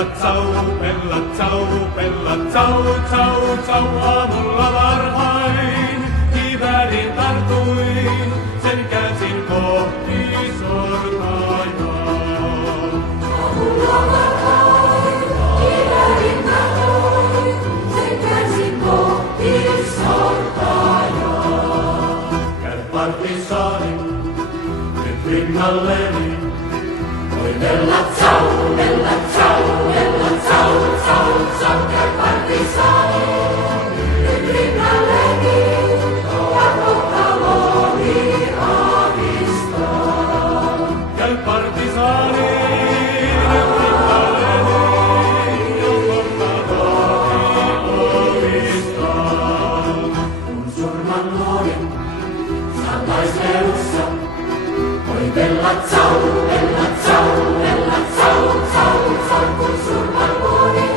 Bella ciao, bella ciao, ciao, ciao, aamulla varhain, kiväärin tartuin, sen käsin kohti sortajaa. Aamulla varhain, kiväärin tartuin, sen käsin kohti sortajaa. Käy partisaani, nyt rinnalleni, oi bella ciao, bella ciao, bella ciao, ciao, ciao, käy partisaani, nyt rinnalleni, ja kohtaloni aavistaa. käy partisaani, nyt rinnalleni, ja kohtaloni omistaa. Kun surman luodin, saan taistelussa, oi bella ciao, bella ciao, bella ciao, ciao, ciao, kun surman luodin,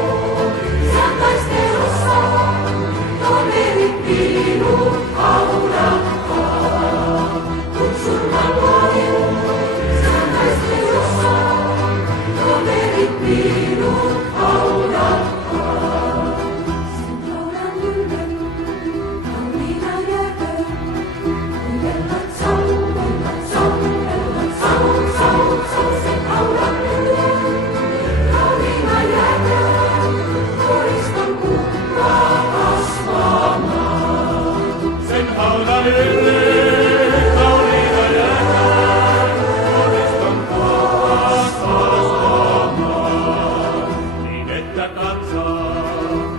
saan taistelussa, toverit minut haudattaa. Kun surman luodin, saan taistelussa, toverit minut haudattaa. Sen haudan ylmen, kauniina jääköön, oi bella ciao, bella ciao, bella ciao, ciao, ciao, sen haudan ylmen, kauniina jääköön, koriston kukkaa kasvamaan. sen haudan ylle, kauniina jääkään, koriston kukkaa kasvamaan. Niin että kansaa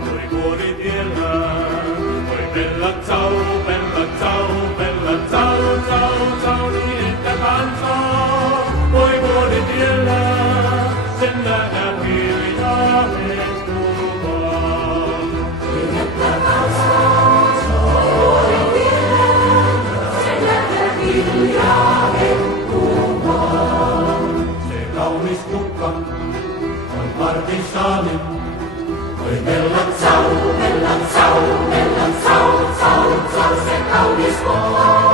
voi vuoritiellään, voi bella ciao, bella ciao, bella ciao, ciao, ciao, niin että kansaa voi vuoritiellään, sen nähdä hiljaa hetkuvaan. Niin että kansaa voi vuoritiellään, sen nähdä hiljaa hehkumaan. Se kaunis kukka on partisaani, oi bella Ciao, bella ciao, bella ciao, ciao, ciao, se kaunis kukka